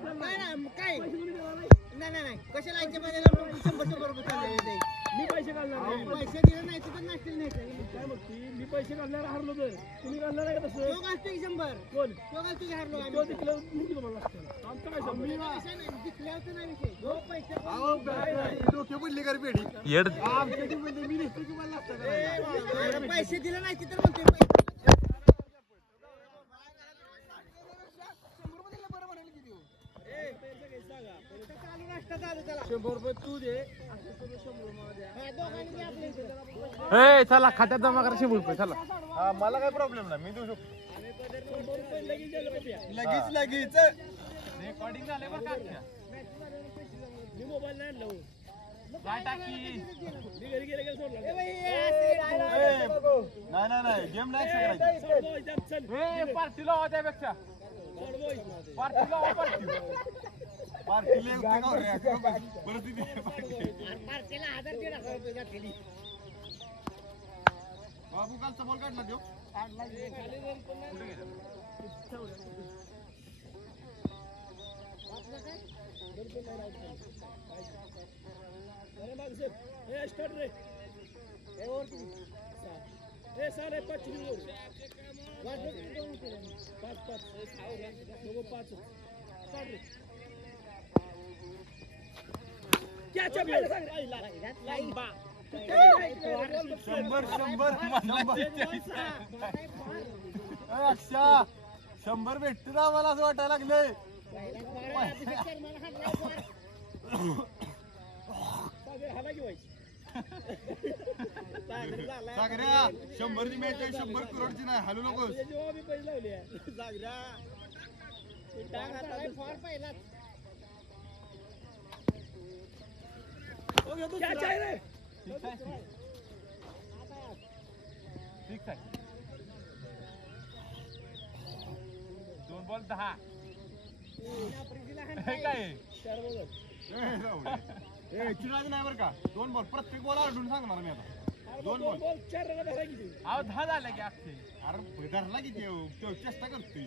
काय काय नाही नाही कशाला आजच्या मध्ये 100 रुपये चालले मी पैसे घालणार पैसे दिले नाही तर नाश्ते नाही काय म्हणते मी पैसे घालणार हारलो तर तुम्ही घालणार आहे का तसं तो घालते 100 कोण तो घालते हारलो तो आम्ही तिकडे मुंगी तुम्हाला लागतं आमचं काय सांगू जिंकल्यावर नाही विषय जो पैसे डोके पडले कर पेढी येड आमच्या टीम मध्ये मी दिसतो तुम्हाला लागतं पैसे दिले नाही तर म्हणते तू दे ए चला खात्यात जमा करा 100 रुपये चला मला काय प्रॉब्लेम नाही मी देऊ शकतो लगेच लगेच रेकॉर्डिंग झाले बरं का मी मोबाईल नाही आणला काय टाकी मी घरी गेले सोडला नाही नाही गेम नाही करायची पार्टी लावा त्यापेक्षा पार्टी लावा पार्टीला येऊ का रे बरं तिथे पार्टीला 1000 रुपये जातील बाबू कालचा बॉल काढला देऊ स्टार्ट रे सारे 5 शंभर भेटते ना मला असं वाटायला लागले सागऱ्या 100ची मॅच आहे 100 करोडची नाही हलू नकोस ठीक आहे 2 बॉल 10 काय चिराज नाही बरं का 2 बॉल प्रत्येक बॉल आढळून सांगणार मी आता 2 बॉल 4 रन धरा किती 10 झाले की अक्षय अरे धरला किती तो चेष्टा करतोय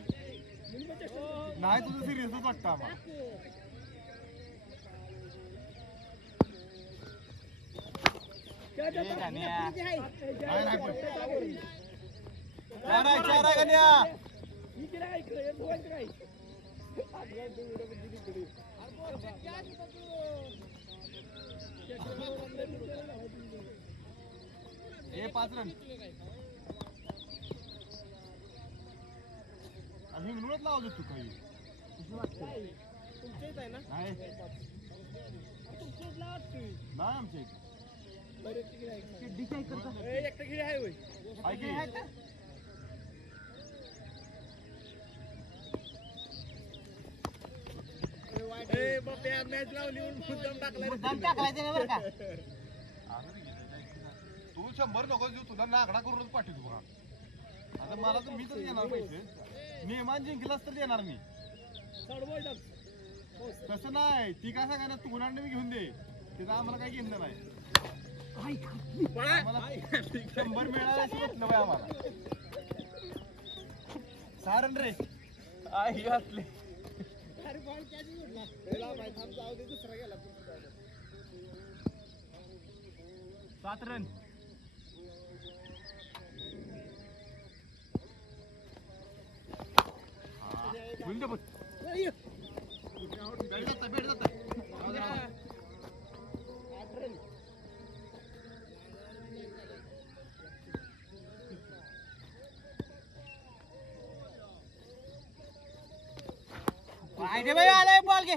नाही तुझं सिरियसच वाटतं आम्हाला हे 5 रन आणि हिंगणूरच लावलं तू काही तुमचेच आहे ना नाही आमच्या एकटा गिरी आहे होय मॅच लावली मुद्दाम टाकलायचं बरं का तू 100 नको देऊ तुला नागडा करूनच पाठवतो बघा आता मला तर मी तर देणार पैसे नियमान जिंकलाच तर देणार मी तसं नाही ती काय सांगा तू गुणांना मी घेऊन दे त्याचं आम्हाला काही घेणं नाही आम्हाला 100 मिळाल्याचं म्हटलं बाय आम्हाला सारण रे आई असले अरे बॉल कॅच उडला जाऊ दे दुसरा गेला 7 रन भेट जाता आयडिया भाई आलाय बॉल घे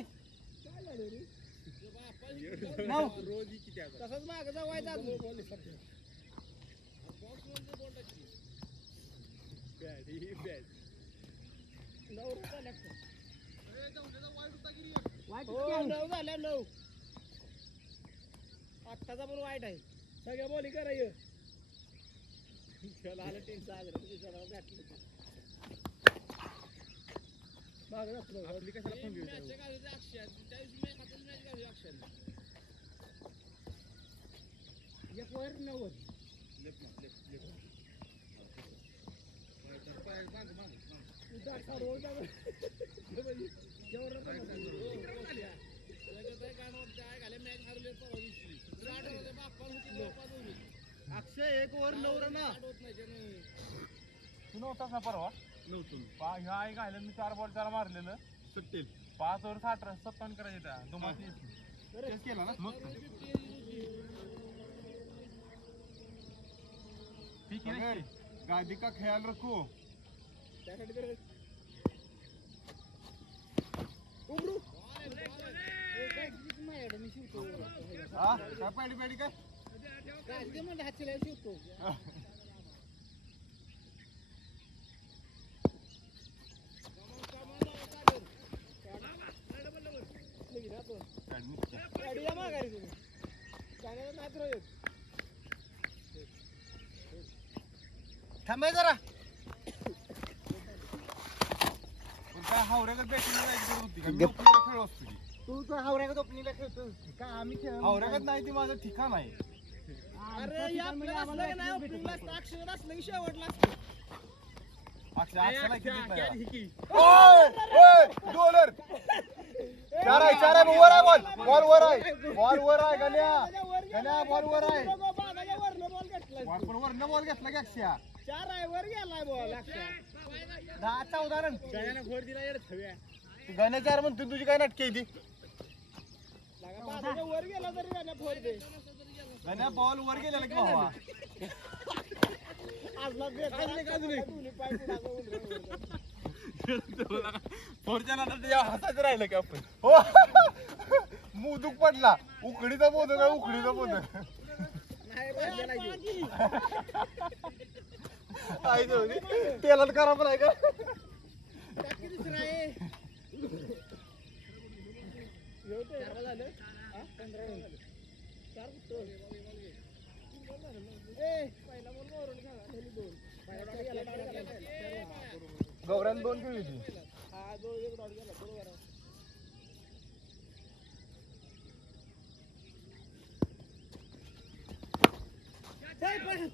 तसंच माग जावायचा नऊ झाल्या 9 आत्ताचा पण वाईट आहे सगळ्या बॉलिंग करायचं आलं टीम आपली कशाला फोन घेऊ एक वर 90 जेवढं अक्षय 1 ओव्हर 9 रन तू नव्हतास ना परवा नव्हतं ह्या एक आलं मी 4 बॉल त्याला मारलेलं सुट्टेल 5 ओव्हर 57 करायचे त्या दुमाची तेच केला ना मग ठीक आहे अगर गादी का ख्याल रखो हा काय पाडी पाडी काय थांबाय जरा काय हावऱ्यागत बॅटिंग करत होती का मी ओपनिंगला खेळलो असतो की तू तर हावऱ्यागत ओपनिंगला खेळतो का आम्ही खेळ हावऱ्यागत नाही ती माझं ठिकाण आहे अक्षराला किती डॉलर 4 आहे वर आहे बॉल वर आहे गण्या बॉल वर आहे वर न बॉल घेतला की अक्षया 4 आहे वर गेलाय बॉल 10-14 रन घोड दिला येड थव्या गण्या 4 म्हणतो तुझी काय नाटकी आहे ती वर गेला तरी गाण्या फोड दे गण्या बॉल वर गेलेला की भावा फोडच्या नादात त्याच्या हाताचं राहिलं की आपण हो मोदूक पडला उकडीचा मोदक आहे उकडीचा मोदक तेलात खराब नाही का गौऱ्यान 2 केली होती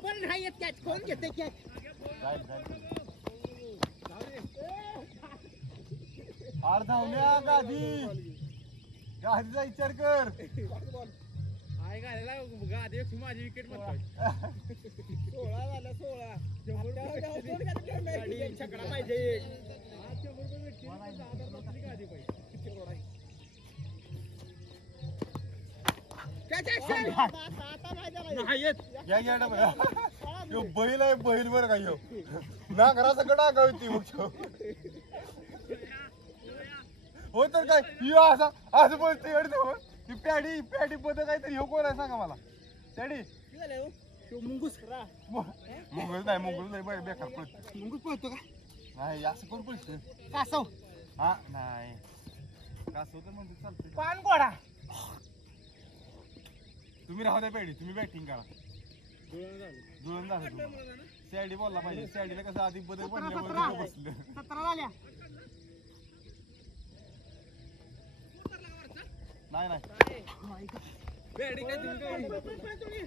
पण नाही येत कॅच कोण घेते कॅच आर धावल्या गादीचा विचार कर आहे घालायला गादी एक माझी विकेट म्हणतोय 16 झालं 16 छकडा पाहिजे बैल आहे बैल बरं का यो नागरा सगळं टाकावी मग हो तर काय यो असं बोलते पॅडी पद काहीतरी हो कोण आहे सांगा मला पॅडी मुंगूस मुंगूस नाही बेकार पळत मुंगूस पळतो का नाही असं कोण पळत कासव हा नाही कासव तर म्हणजे चालतंय पान गोडा तुम्ही राहू द्या पॅडी तुम्ही बॅटिंग करा जुळून झालं सॅडी बोलला पाहिजे सॅडीला कसं आधी बदल पडल्यामुळे बसलं 17 झाल्या नाही बॅटिंग काय तुम्ही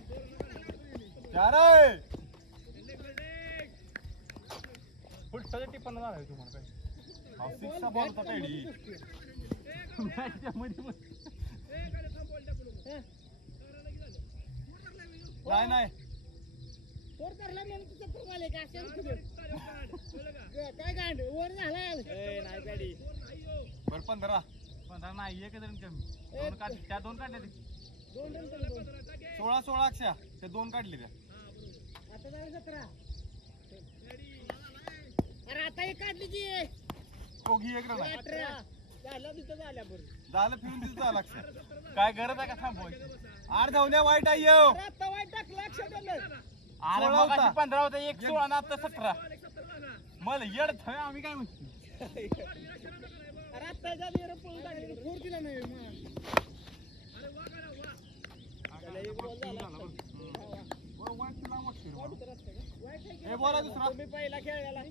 4 आहे फुटचं टिप्पण झालं तुम्हाला काय 6 बॉल होता पॅडी नाही वर धरला म्हणून तुझं पुरवाले का काय गांड वर झाला नाही बॅडी बरं 15 नाही एक जण कमी 2 काढले त्या 2 काढले 2 रन 16 अक्षया ते 2 काढले त्या आता झालं 17 अरे आता एक काढली की दोघी 1 रन आहे 18 झालं तिथं झाल्या बरं झालं फिरून तिथं झालं अक्षय काय गरज आहे का थांबवायची 8 धावण्या वाईट आहे यो अरे आता वाईट टाकलं लक्षात आलं अरे 16 मगाशी होता. 15 होता 1 16 आणि आता 17 मला येड थय आम्ही काय म्हणतो अरे आता झाली रे पळून टाकली फोर दिला नाही हे बोला दुसरा तुम्ही पहिला खेळायला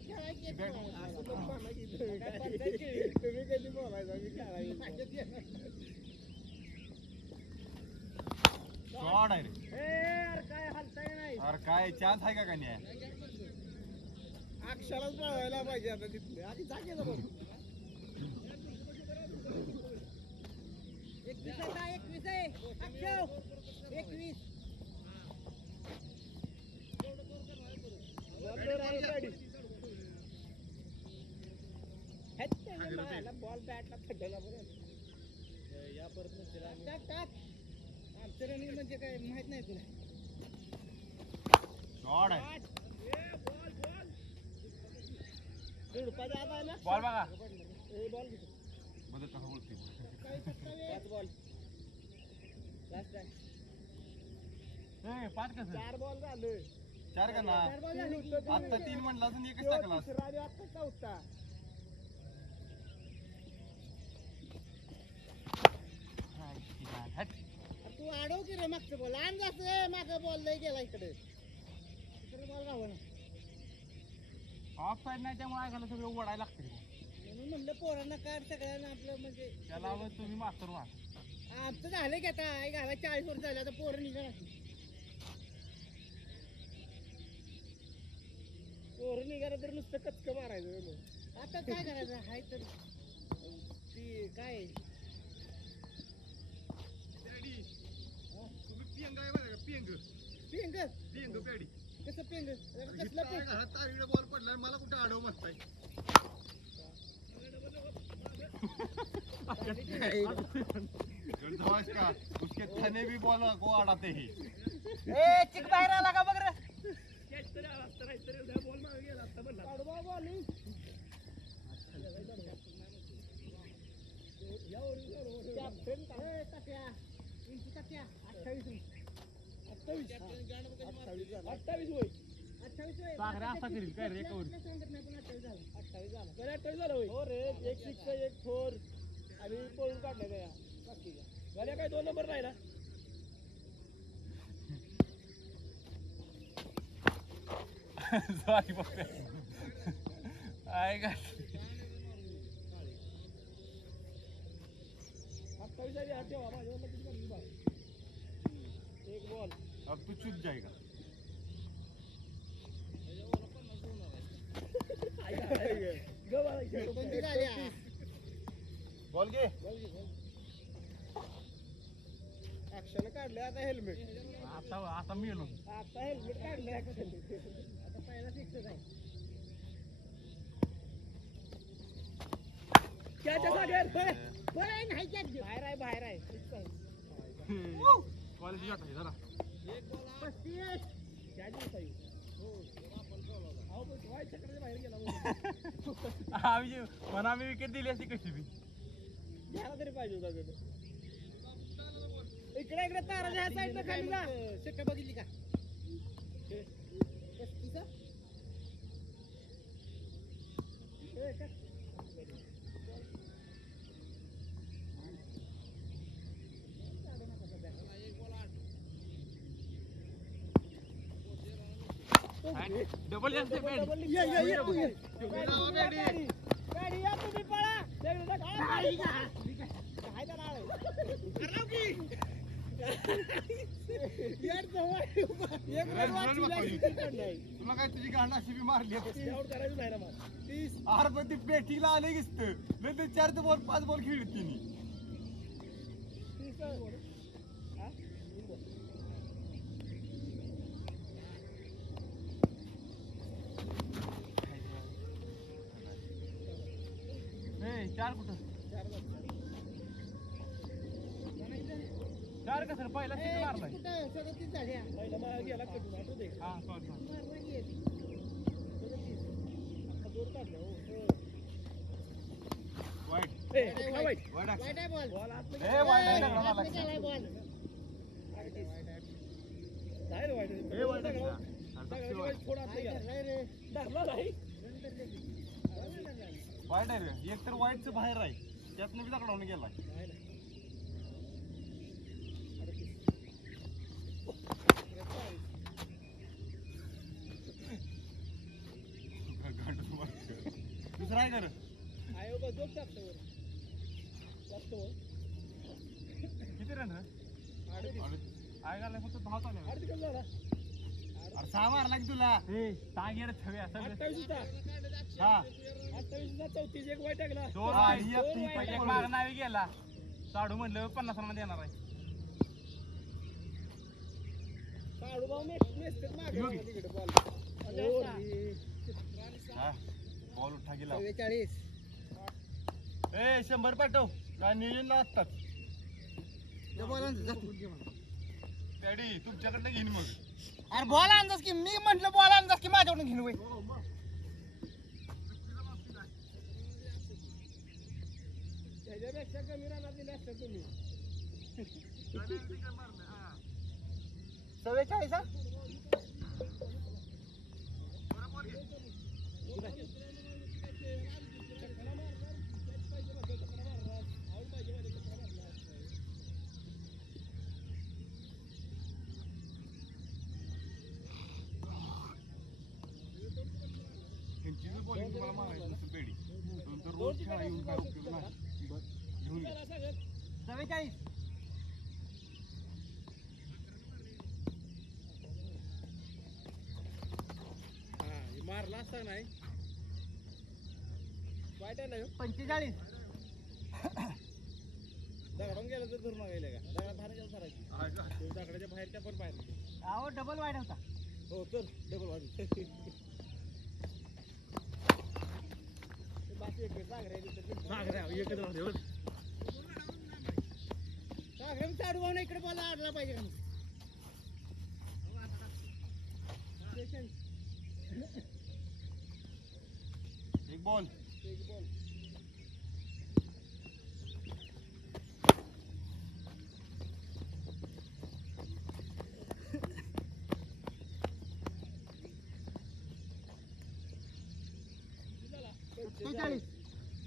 तुम्ही कधी बोलायचा मी खेळायला शॉट आहे रे काय हालताय नाही अरे काय चान्स आहे का नाही अक्षराच पळवायला पाहिजे आता तिथले आधी जागेला बघ टाक टाक आमचं रनिंग म्हणजे काय माहित नाही तुला शॉट आहे झुडपाच्या आत आला बॉल बघा बॉल बदल कसा बोलते बॉल लास्ट आहे ए पाच कसं 4 बॉल झाले 4 का ना 4 बॉल झाले आता 3 म्हणला अजून एकच टाकला राजू आता चौथा तू अडव की रे मागचं बॉल आण जास्त मागं बॉल लय गेला इकडे इकडे बॉल गाव ना ऑफ साईड नाही त्यामुळे ऐकायला सगळं ओढायला लागते म्हणून म्हणलं पोरांना काढ सगळ्यांना आपलं म्हणजे त्याला हवं तुम्ही मास्तर मार आमचं झालं की आता आई घाला 40 वर्ष झाले आता पोरं निघा पोरं निघाला तर नुसतं कचकं मारायचं आता काय करायचं हाय तर ती काय पेंग पेंग कसं पेंग कसलं पेंग बॉल पडला मला कुठे अडव म्हणताय का उसके थाने भी बॉल को अड़ाते ही ए चिक बाहेर आला का बघ रे सागरे असा करील काय रे एकावर 28 झालं हो रे एक सिक्स एक फोर आणि पळून काढलं काय बाकी काय 2 नंबर राहिला सॉरी बघ काय 28 झाली हात ठेवा एक बॉल अब तू चूक जाएगा बॉल घे ऍक्शन काढलं आता हेल्मेट आता मिळलो आता हेल्मेट काढलं ऍक्शन आता पहिला फिक्स आहे बाहेर आहे कॉलेज शॉट आहे जरा आम्ही म्हणा आम्ही विकेट दिली असती कशी बी घ्यायला तरी पाहिजे होता इकडे इकडे ताराच्या ह्या साईडला खाली जा शिक्का बघितली का डबल जास्त गाडी या तुम्ही पळा तुला काय तुझी गांड अशी बी मारली करायचं नाही ना आर पण ती पेटीला आले दिसत नाही 4 बॉल 5 बॉल खेळली तिने चार कुठं 4 कसं पहिला किती मारलाय हा सॉरी वाईट वाईट आहे रे एक तर वाईटच बाहेर आहे त्यातनं बी दगडावून गेलाय दुसरा आहे कर किती रन आहे घालय फक्त 10 चालले अरे 6 मारला की तुला टांगेर छव्या हा 34 एक वाईट टाकला एक माग नाही गेला साडू म्हणलं 50 रन देणार आहे साडू भाऊ मेस्टेत मागे तिकडे बॉल बॉल उठा गेला 44 ए 100 पाठव काय नियोजनला असतात डॅडी तुमच्याकडनं घेईन मग अरे बॉल अंदाज की मी म्हंटल बॉल अंदाज की माझ्याकडून घेऊन वय त्याच्यापेक्षा कमी राहणार दिले असतं तुम्ही 44 हा त्यांची जर बॉलिंग तुम्हाला मारायची नसेल पेडी तर रोज खेळा येऊन काय उपयोग नाही घेऊन घ्या 44 मारला असता नाही वाईट आहे ना 45 दगडून गेलं तर दूर मागायला का दगडात हारायला धरायची दगडाच्या बाहेरच्या पण बाहेर अहो डबल वाईट होता हो तर डबल वाढू बाकी एक सागऱ्या एकच राहते बरं सागरे चाडू भाऊ इकडे बॉल आडला पाहिजे का एक बॉल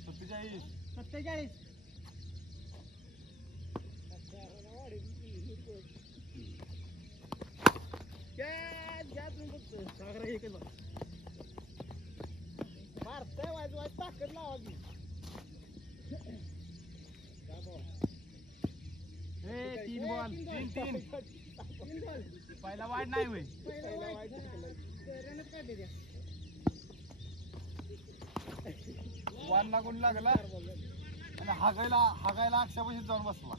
सत्तेचाळीस 47 सागरा एकच मारतोय वाईट वाईट ताकद लावा की तीन बॉल तीन बॉल पहिला वाईट नाही होय पहिला वाईट रनच काढले त्या वान लागून लागला आणि हागायला अक्षापाशी जाऊन बसला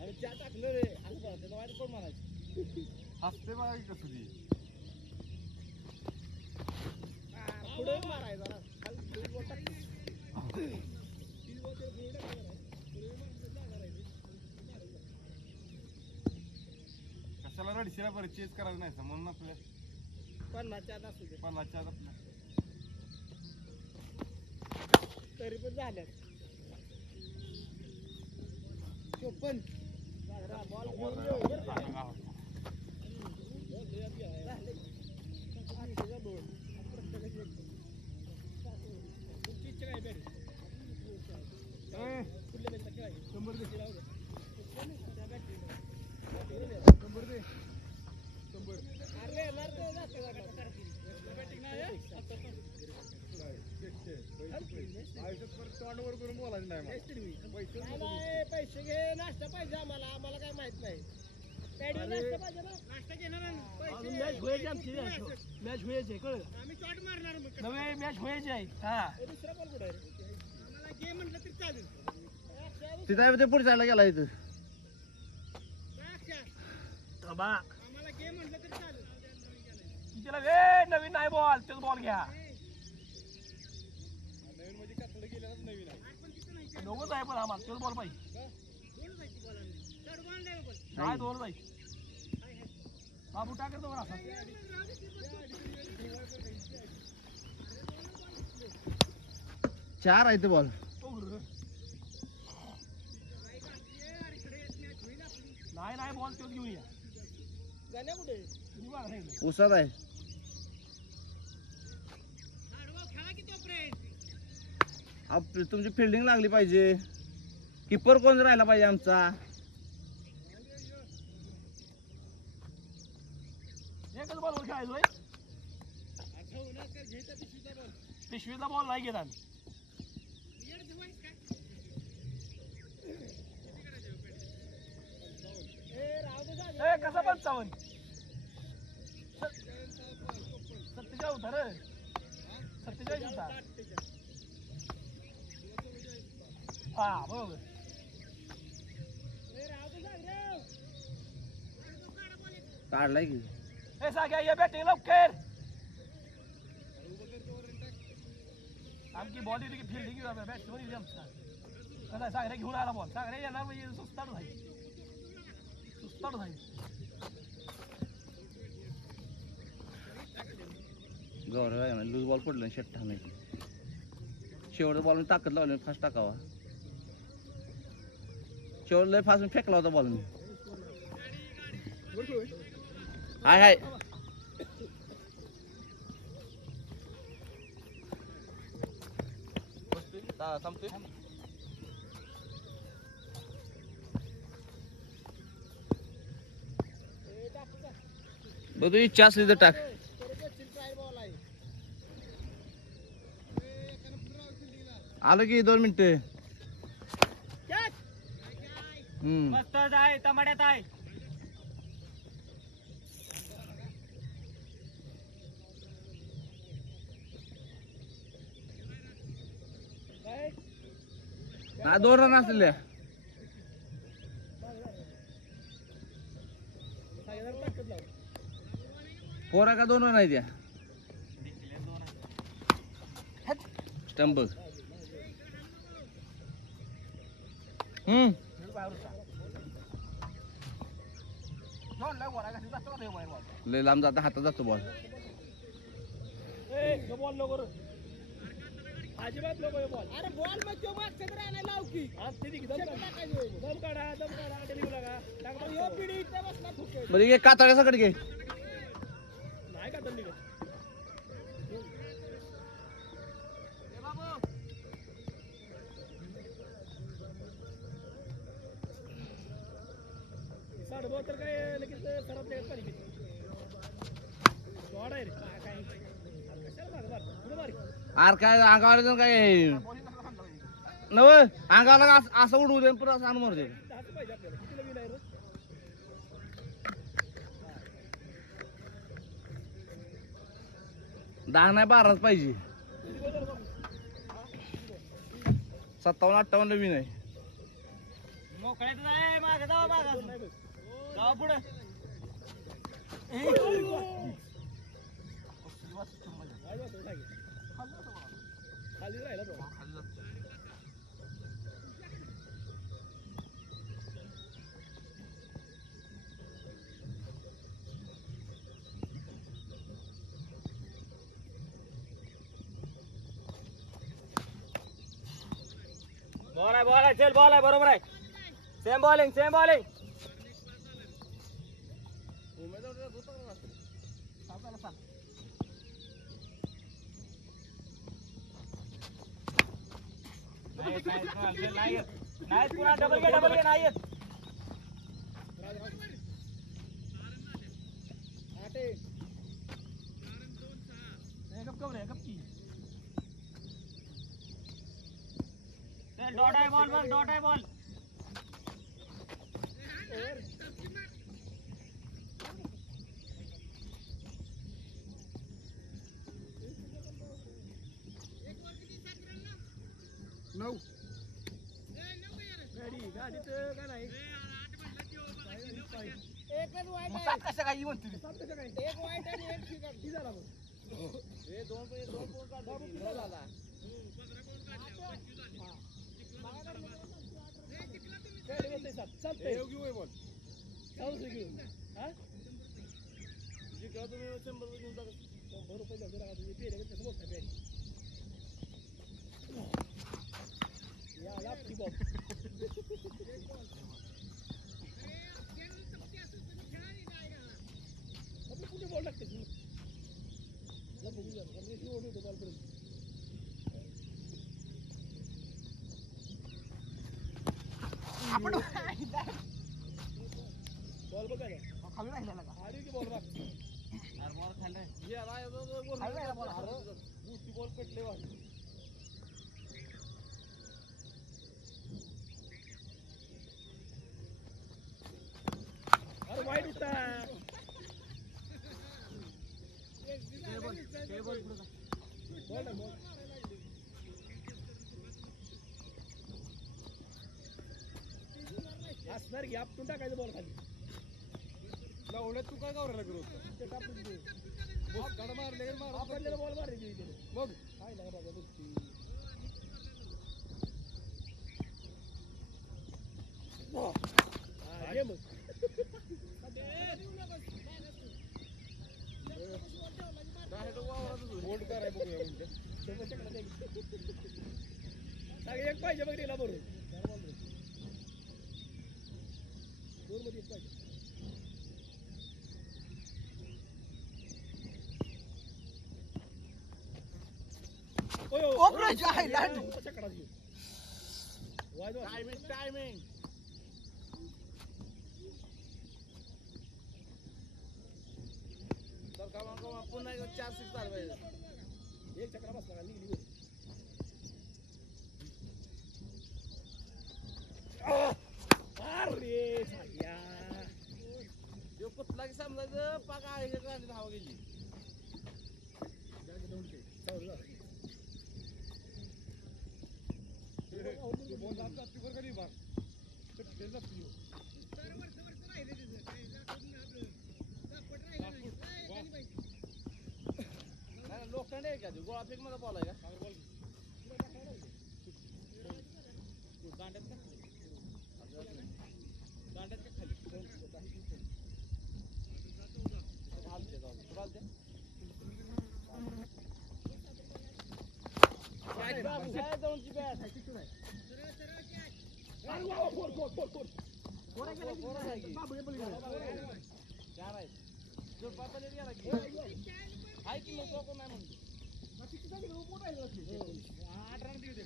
आणि त्या टाकलं रे आलं बघा त्याला वाईट कोण मारायचं हसते बघा की कसं ती पुढे मारायचा ना खाली बॉल टाकतो कशाला रडशीला बरं चेस करायचं नाही म्हणून आपल्या 50 असू दे 50 आपल्या तरी पण झाल्या 54 बॉल तोंडावर करून बोलायचं नाही पैसे घे नाश्ता पाहिजे आम्हाला आम्हाला काय माहित नाही नाश्ता पाहिजे ना नाश्ता घेणार मॅच व्हायची आमची मॅच व्हायची कळलं आम्ही शॉट मारणार मग नवे मॅच व्हायची आहे हा दुसरा बॉल कुठे आम्हाला घे म्हटलं तरी चालेल तिथं ते पुढे चालला गेला इथं थांबा आम्हाला घे म्हटलं तरी चालेल तिला नवीन नाही बॉल तेच बॉल घ्या नवीन म्हणजे कातडं गेल्यानंच नवीन आहे दोघंच आहे पण आम्हाला तेच बॉल पाहिजे काय दोन जाईल बाबू टाकत बरं असा 4 आहे ते बॉल नाही बॉल तेच घेऊन या जाण्या कुठे उसात आहे तुमची फिल्डिंग लागली पाहिजे किपर कोण राहिला पाहिजे आमचा एकच बॉल खेळायचोय पिशवीचा बॉल नाही घेत आम्ही कसा 55 47 होता रे 47 होता हा बरोबर काढलाय की हे साग्या ये बॅटिंग लवकर आमची बॉल येते की फिल्डिंग बॅट्समन येते आमचा कसा सागऱ्या घेऊन आला बॉल सागऱ्या येणार म्हणजे सुस्ताड जाईल गौरव आहे लूज बॉल पडलं शेट ठाणायची शेवटचा बॉल मी ताकद लावली फास्ट टाकावा शेवट लय फास्ट फेकला होता बॉल मी हाय हाय थांबते बघ तू इच्छा असली तर टाक आलो की 2 मिनिटं मस्त आहे टमाट्यात आहे ना 2 रन असलेल्या पोरा का 2 रन आहे त्या स्टंप बघ लय लांब जाता हातात जातो बॉल बॉल नको अजिबात नको बॉल अरे बॉल मग तो मागच्या तर आणायला लाव की दम काढा पिढी इथे बसला फुके बरं घे कातड्या सगळं घे नाही का दंडी साडे तर काय लगेच सरत नाही पाणी वाढ आहे रे काय आर काय अंगावर काय नव अंगाला असं उडवू दे पुरा सांग मारू दे दहा नाही 12च पाहिजे 57-58 विन आहे मोकळ्यात आहे मागे जावा मागा जावा पुढे खाली राहिला तो बॉल आहे चल बॉल आहे बरोबर आहे सेम बॉलिंग नाही पुन्हा डबल घे नाही येत डॉट आहे बॉल बघ डॉट आहे बॉल नऊ गाडीत का नाही एकच वाईट मग सात कशा काही म्हणते ती? एक वाईट आणि एक ठीक झाला मग हे दोन झाला चालतंय योग्य वय बॉल चालू घेऊन हा जिंकला तुम्ही 100 घेऊन टाका 100 रुपये लागू नका तुम्ही पेरे कसं मोठा पेरे या लापटी बॉल आपण कुठे बॉल टाकते तू ला बघू या म्हणजे ती ओढू बॉल करून आपण बॉल बघा ना खाली राहिला का आली की बॉल बघ अरे बॉल खाल्लाय हे आला वर बॉल अरे बुटी बॉल पेटले वाट अरे वाईट उठा बॉल बॉल असणार की आपण टाकायचं बॉल खाली लावण्यात तू काय गावरायला करत ते टाकून दे काढ मारले आपल्याला बॉल मारली मग काय लागा बघा बोर्ड कराय बघूया म्हणलं. एक पाहिजे बघ तिला बरोबर दोन मध्ये पाहिजे टायमिंग पुन्हा 4 6 झालं पाहिजे एक चक्रा बसला का निघली अरे साया यो कुठला की समजायचं पाक आहे गाडी धावा गेली लोखंड आहे का गोळा फेक मध्ये बॉल आहे का दांड्यात का दांड्यात का खाली जाऊनची बॅट हाय की मग कोण नाही म्हणतो 8 रन देऊ दे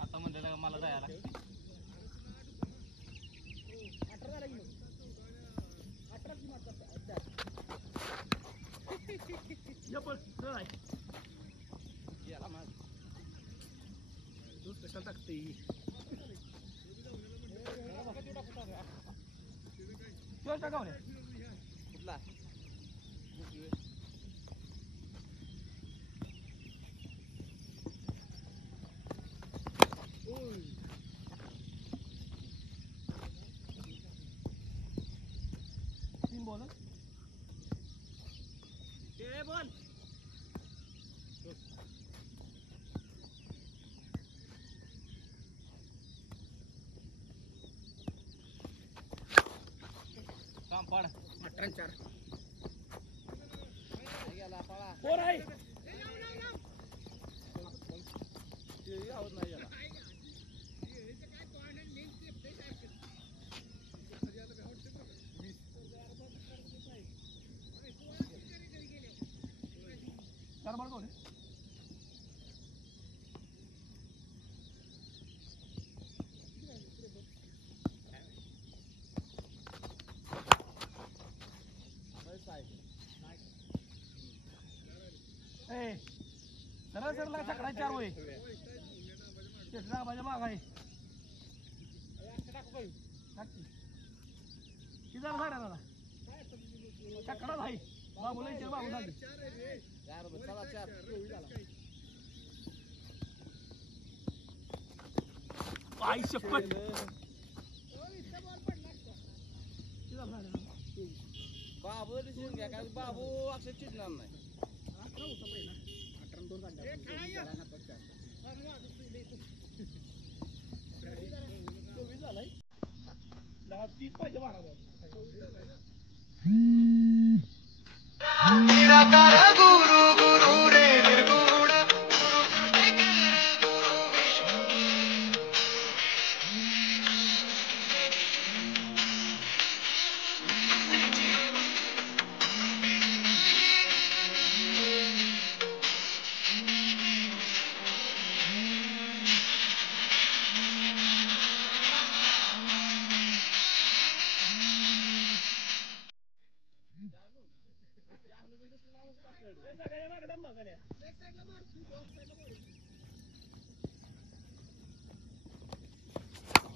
आता म्हणलं का मला जायला कुठला बोल काम पाड 4 गेला पळा फोर आहे आवत नाही गेला सरळ सरला चकडा 4 होय चकडा माझ्या माग आहे किती झालं दादा चकडा भाई बाबूला विचार बाबू झाली 4 चला 4 आई शपथ बाबू डिसिजन घ्या कारण बाबू अक्षर चिडणार नाही पाहिजे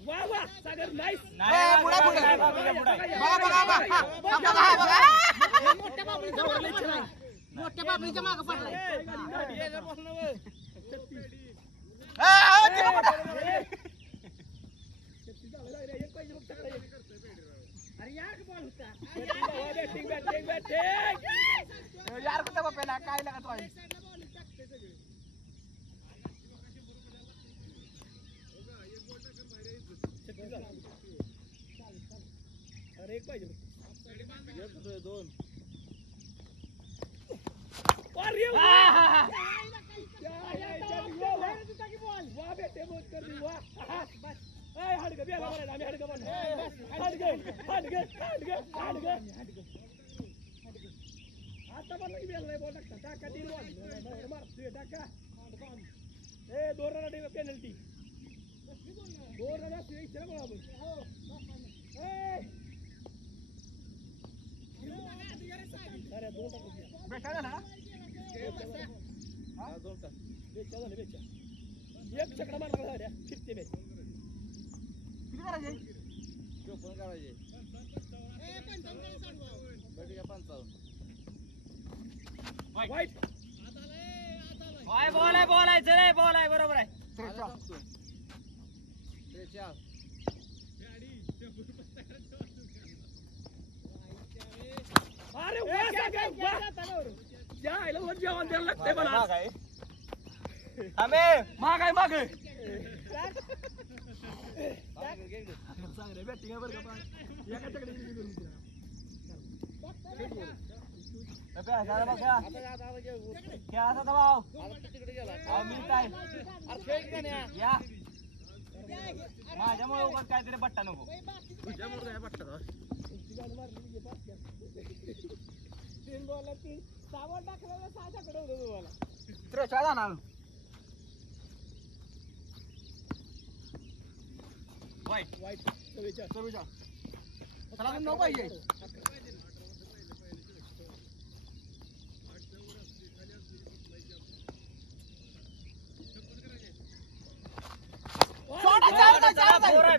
वाह वाह सागर नाईस मोठ्या बाबळीच्या मागे पडलाय अरे यार बॉल होता बॅटिंग बॅटिंग बॅटिंग यार कुठे बापेला काय लागत आहे अरे एक पाहिजे दोन आता मला बॉल टाकता टाका तीन बॉल मारतोय टाका दोन रन पेनल्टी दोन रन असते अरे दोन बेटा झाला दोन तास बेचा झाले बेचा एक चकडा मारला झाल्या फिरते मॅच किती करायचे चोपन्न करायचे वाईट बॉल आहे चले बॉल आहे बरोबर आहे अरे जेवण द्यायला लागतंय मला माग आहे माग बॅटिंग आहे बरं का माझ्यामुळे उगाच काहीतरी बट्टा नको तुझ्यामुळे बट्टा तीन बॉलला तीन सहा बॉल टाकला सहाच्याकडे होतो तुम्हाला त्रेचाळीस जाणार वाईट वाईट 44 त्याला 9 पाहिजे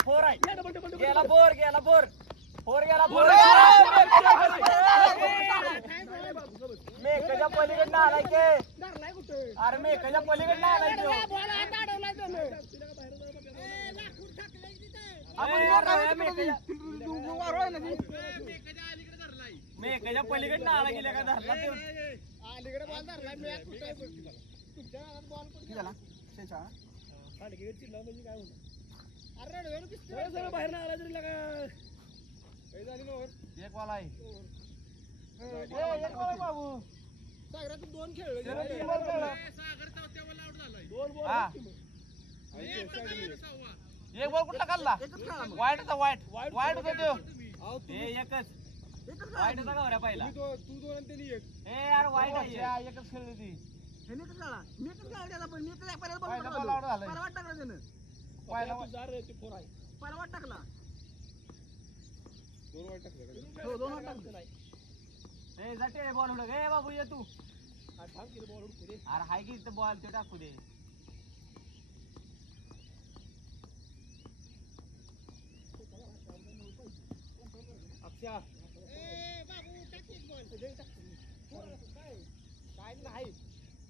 फोर आहे गेला बोर मेकच्या पलीकडनं आलाय की अरे मेकच्या पलीकडनं आलाय मेकच्या पलीकडनं आला गेल्या का धरला अलीकडे बॉल धरला म्हणजे काय होणार अरे बाहेर आला तरी लगा एक बॉल आहे बाबू सागरातून दोन खेळले दोन बॉल एक बॉल कुठला खाल्ला वाईट होता वाईट होता तो एकच वाईट होता का पहिला तू दोन आणि त्यांनी एक ए यार वाईट आहे एकच खेळली ती पहिला बॉल आउट झाला पहिला परवा टाकला दोन वाईट टाकलं हो दोन टाकलं नाही ए जाते बॉल उडक ए बाबू ये तू थांब की बॉल उडकू दे अरे हाय की बॉल ते टाकू दे अक्षा काय नाही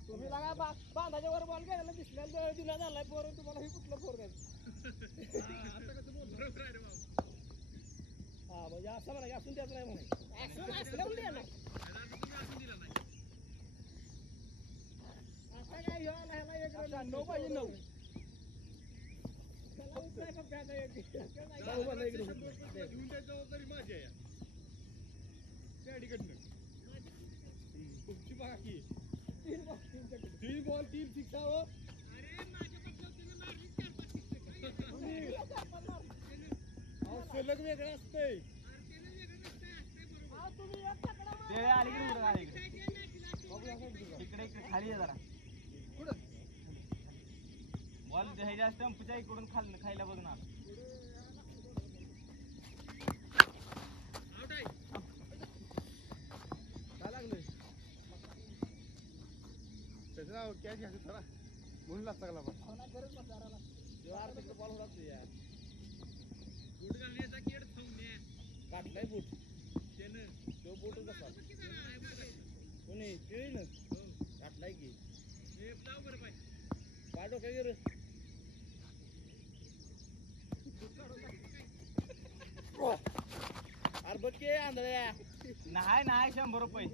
तुम्ही लागा बांधाच्या वर बॉल गेला दिसल्या दिला झालाय पोर तुम्हाला हे कुठलं पोर हा म्हणजे असं म्हणा असून द्यायचं नाही म्हणे असं काय ह्याला 9 पाहिजे 9 जबाबदारी माझी आहे त्या अडीकडनं तुमची बाकी 3 बॉल 3 सिक्स हो सलग वेगळं असतंय ते अलीकडे इकडे खाली आहे जरा बॉल ह्याच्या स्टंपच्या इकडून खायला बघ ना काय लागलंय त्याचं कॅच घ्यायचं जरा म्हणून लागता का बॉल काटलाय बूट तो बूट कसा कोणी केळीनं काटलाय की काय डोक्या गे अरे बघ के आंधळ्या नाही 100 रुपये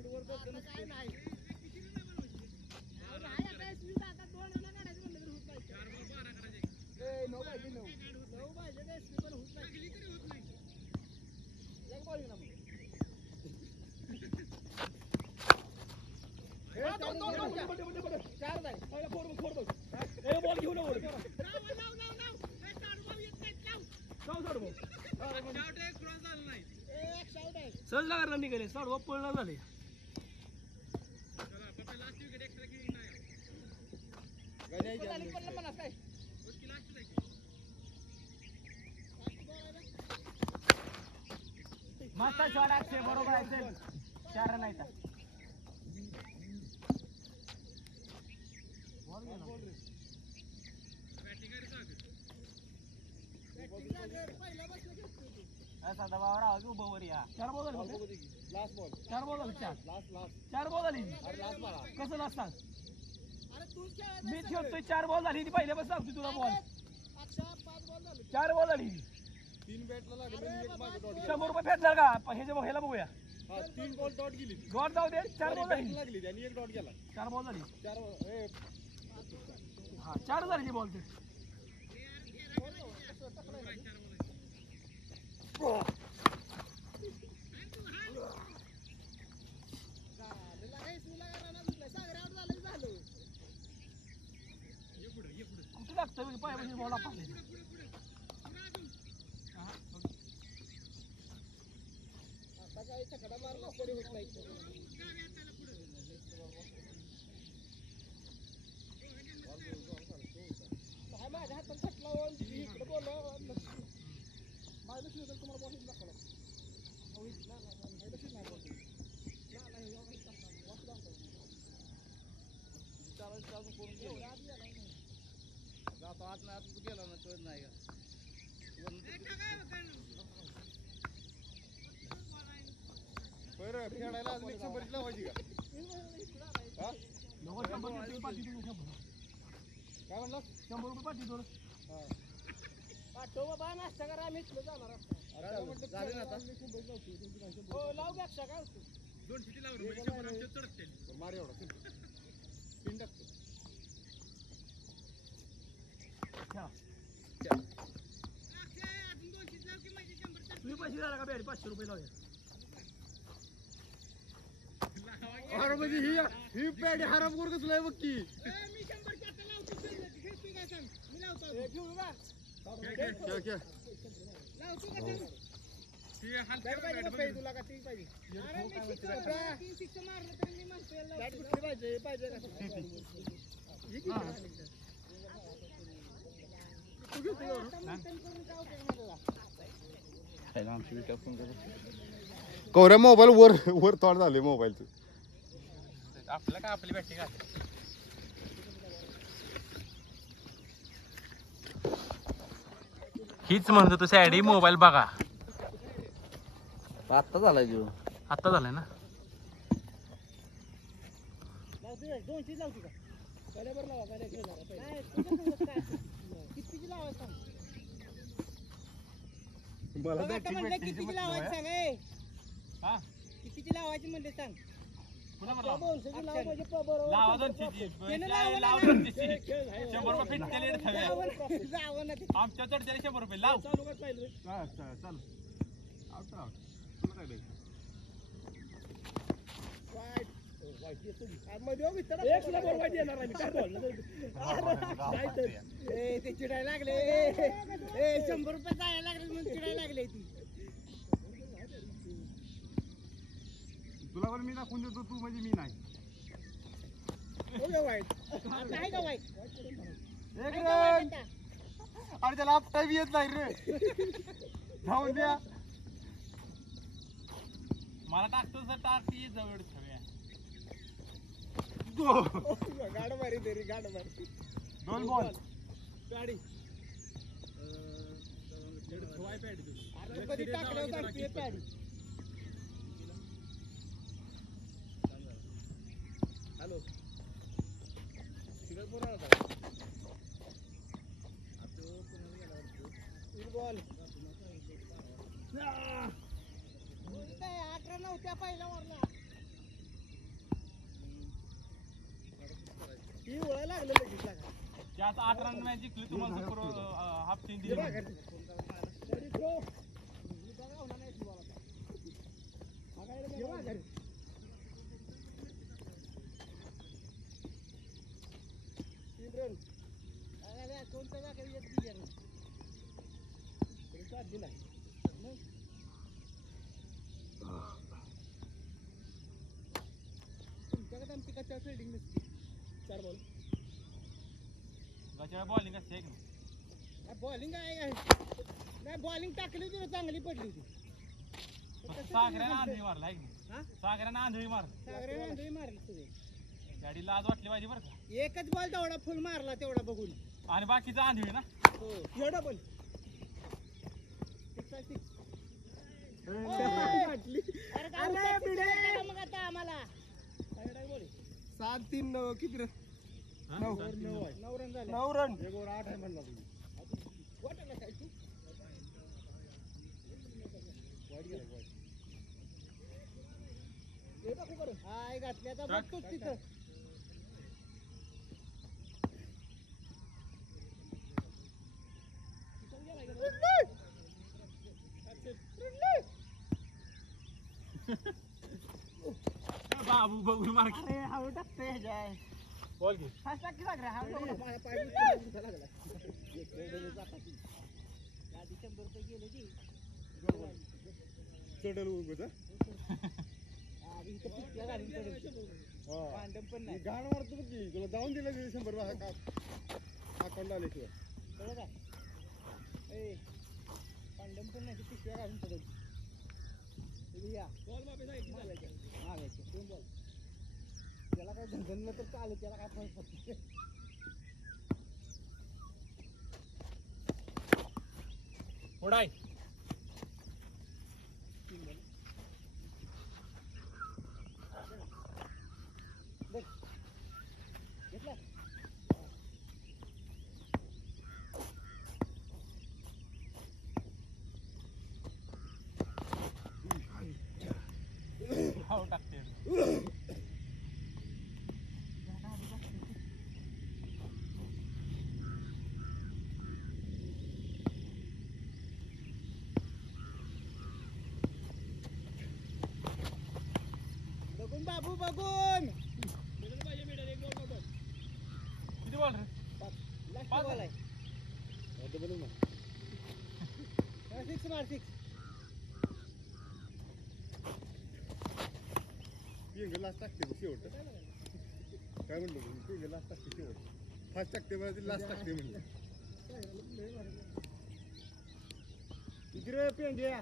बॉल घेऊन सहज लागणार निघाले साडवा पळणार झाले मस्त शॉट अक्षय बरोबर आहे 4 रन आहेत साधा बाबा राहा की उभं वर या 4 बॉल झाले लास्ट बॉल 4 बॉल झाले 4 4 बॉल झाली कसं लास्ट सांग मी ठेवतोय 4 बॉल झाली ती पहिल्यापासून सांगतो तुला बॉल 4 बॉल झाली 3 बॅटला लागले आणि एक मागे डॉट 100 रुपये फेट झाला का ह्याला बघूया हा 3 बॉल डॉट गेली डॉट जाऊ दे 4 बॉल झाली लागली आणि एक डॉट गेला 4 बॉल झाली 4 हा 4 झाली बॉल ते कुठे लागतं पायापाशी बॉल आपले माझ्या हातात खटला इकडे बोल माझ्या तुम्हाला बॉल दाखवला जातो आत नाही आत गेला ना कळत नाही का बरं खेळायला अजून 100 लावायची का हा काय म्हणलं 100 रुपये पाठी दोन पाठव बाबा नाश्ता करा आम्ही इथलं जाणार झाले ना आता हो लाव बॅक्षा काय 200 लाव रुपये 100 आमच्या चढते मार एवढा पिन टाकतो तुम्ही पैसे झाला का बॅडी 500 रुपये लावूया अरे म्हणजे ही पॅडी हराम कर कसं आहे बघ की मी 100 आता लावतो काय सांग मी लावतो घेऊ का क्या लावतो का पाहिजे तुला का ती पाहिजे अरे मी 6 मारलं तर मी म्हणतोय बॅट कुठली पाहिजे का कवऱ्या मोबाईल वर तोड झाले मोबाईलचं आपलं काय आपली बॅटिंग आहे हीच म्हणतो तू सॅडी मोबाईल बघा आत्ता झालाय जीव आता झालंय ना दोनशे लावतो का कल्यावर लावा कल्या खेळणार कितीची लावायचं सांग मला कितीची लावायची सांग ए हा कितीची लावायची म्हणले सांग पुन्हा लावा 200 रुपये फिट केले आमच्या चढच्या 100 रुपये लाव चालू का पाहिलं चालू एकला बॉल वाईट येणार आहे काय बोल ते चिडायला लागले 100 रुपये जायला लागले म्हणून चिडायला लागले ती तुला पण मी दाखवून देतो तू म्हणजे मी नाही वाईट आता आहे का वाईट एक रन अरे त्याला आपटा बी येत नाही रे धावून द्या मला टाकतो सर टाकी जवळ गाड मारी तरी गाड मारी 2 बॉल गाडी कधी टाकलं सांगते गाडी हॅलो बॉल 18 नव्हत्या पहिला वरला ही ओळायला लागलं लगेच लागा त्यात 8 रन मॅच जिंकली तुम्हाला हाफ तीन दिली रन कोणत्या जागेवर येत दिली काढली नाही तुमच्याकडे आमची कच्चा फिल्डिंग नसते 4 बॉल बॉलिंग असते बॉलिंग आहे नाही बॉलिंग टाकली होती ना चांगली पडली होती सागऱ्यानं आंधळी मारला सागऱ्यानं आंधळी मारली तुझे गाडी लाज वाटली पाहिजे बरं का एकच बॉल तेवढा फुल मारला तेवढा बघून आणि बाकीचा आंधळी ना हो एवढा बॉल मग आता आम्हाला 7-3 किती रन 9 रन झाले 9 रन 8 आहे म्हणला तुम्ही हाय घातल्याचा बघतोच तिथं बाबू बघून मार अरे हळू टाकतोय ह्याच्या बॉल घे फास्ट टाकी लागला हळू माझ्या पाय लागला 100 रुपये गेले की चढल उगत इथं पिटल्या घालून पडेल पांडम पण नाही गाण मारतो बघ की तुला जाऊन दिलं 100 अकाउंट आल्याशिवाय कळलं का ए पांडम पण नाही पिटल्या घालून पडेल या बॉल मागायचे 2 बॉल त्याला काय धंधनलं तर चालू त्याला काय फरक पडतो उडाय घेतला हो टाकते बघून बाबू बघून किती बॉल रे लास्ट बॉल आहे 6 मार 6 लास्ट टाकते शेवट काय म्हणतो तुम्ही लास्ट टाकते शेवट फास्ट टाकते लास्ट टाकते म्हणलं इकडे पेंड्या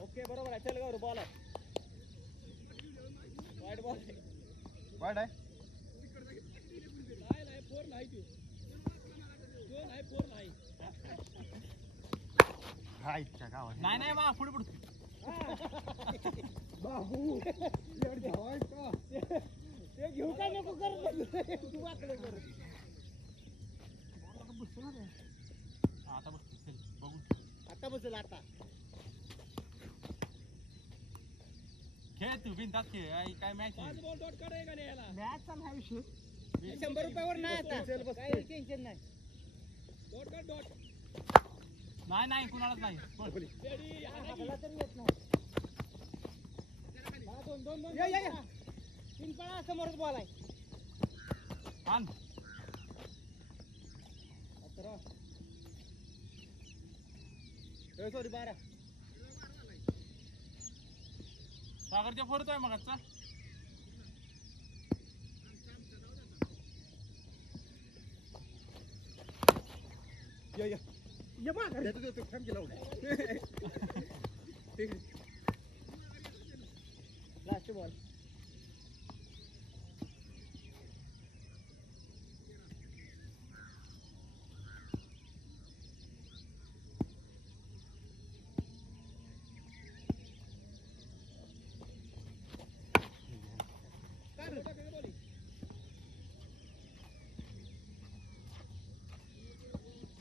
ओके बरोबर आहे चल गौर बॉल आहे वाईट बॉल वाईट आहे नाही नाही मा पुढे पुढे बाबू ते घेऊ का नको करत तू वाकडं करत आता बघ चल बघू आता बसेल आता खेळ तू बिनतात खेळ काय मॅच मॅच चालू हा विषय 100 रुपयावर नाही आता काही टेन्शन नाही नाही नाही कुणालाच नाही आपला तरी येत नाही दोन या 3 पळा समोरच बॉल आहे आण सॉरी 12 सागरच्या फोरच आहे मग आजचा ये माघारी देतो थांब की लावून लास्ट बॉल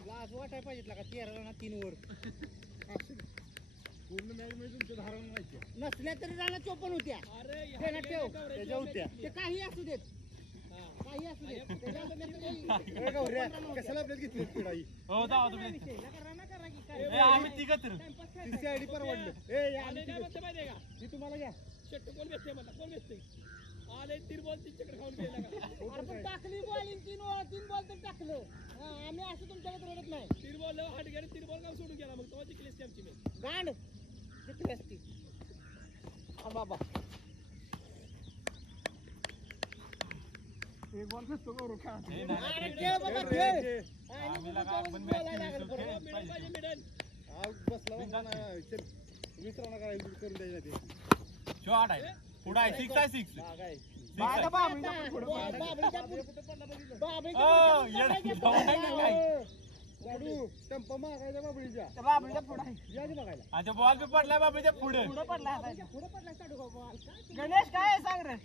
लाज वाटाय पाहिजे का 13 ना 3 ओव्हर पूर्ण मॅच मध्ये तुमच्या धारण माहिती नसल्या तरी राणा 54 होत्या ध्यानात ठेव त्याच्या होत्या ते काही असू देत काही असू देत त्याच्यावर ए, गौऱ्या, कशाला आपल्याला घेतली पिढाई हो जावा तुम्ही करा की काय ए, आम्ही तिघच रे. तिसरी आयडी परवडलं ए या आम्ही तिघं. ही तुम्हाला घ्या अरे पण टाकली बॉल तीन बॉल तर टाकलं हा, आम्ही असं तुमच्याकडे रडत नाही गांड जिंकली असती हा बाबा एक बॉल नसतो गौरव खेळा. ए, नाही, अरे नाही, खेळ बाबा खेळ, खेळ खेळ. आणि आम्ही मग लगा जाऊन आपण बोलायला मॅच लागेल खेळू, परत. पाहिजे. आज बसला चल विसरावं करायला करून द्यायला ते शॉट आहे पुढं आहे 6 आहे 6 हा, काय बाबा, बाबळीच्या पुढं- बाबळीच्या पुढं- बाबळीच्या ओ, पुढं येडं काय जाऊ नये का काय? लाडू स्टंप मागायचा बाबळीच्या त्या बाबळीच्या पुढं आहे. या की बघायला आणि बॉल बी पडलाय बाबीच्या पुढे पुढं पडला आता. गणेश काय आहे सांग रे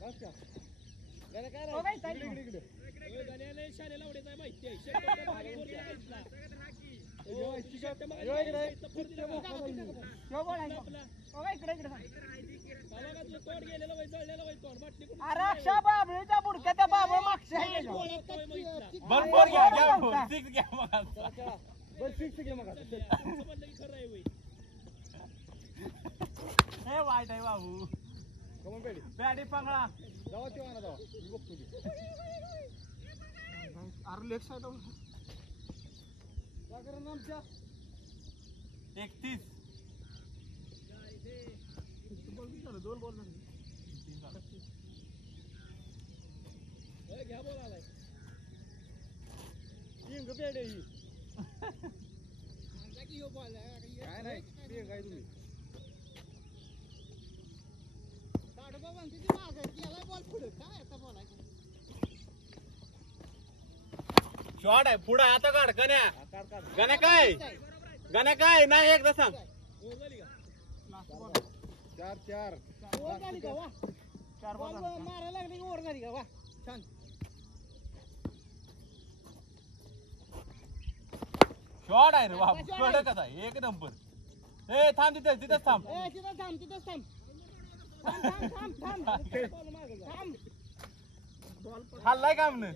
बस का गण्या काय हो, रे? काय इकडे इकडे यो, इच्छी का? यो, इकडे. किती मोठा बाई. हो, बोल आहे. हो, काय इकडे इकडे सांग. अरे अक्षा बाबळीच्या बुडक्या त्या बाबळ मागच्या आहे त्याच्यावर. भरपूर घ्या घ्या 6 घ्या मग आता. चला, चला. बरं फिक्स घे मग आता चल. हे वाईट आहे बाबू कमन पेडी बॅडी पंगळा जावा तेव्हा ना जावा मी बघतो ते. अरे लेफ्ट साईड काय करा आमच्या 31 दोन बॉल इंग पेडे ही काय नाही ते काय तुम्ही शॉट आहे पुढे आता काढ गण्या काढ काढ गण्या काय गण्या काय नाही एकदा सांग 4-4 मारायला लागली की ओर झाली का वा छान शॉट आहे रे बाबू कडकच आहे एक नंबर ए थांब तिथेच थांब ए तिथं थांब तिथंच थांब थांब थांब थांब थांब खाल्लाय का म्हणून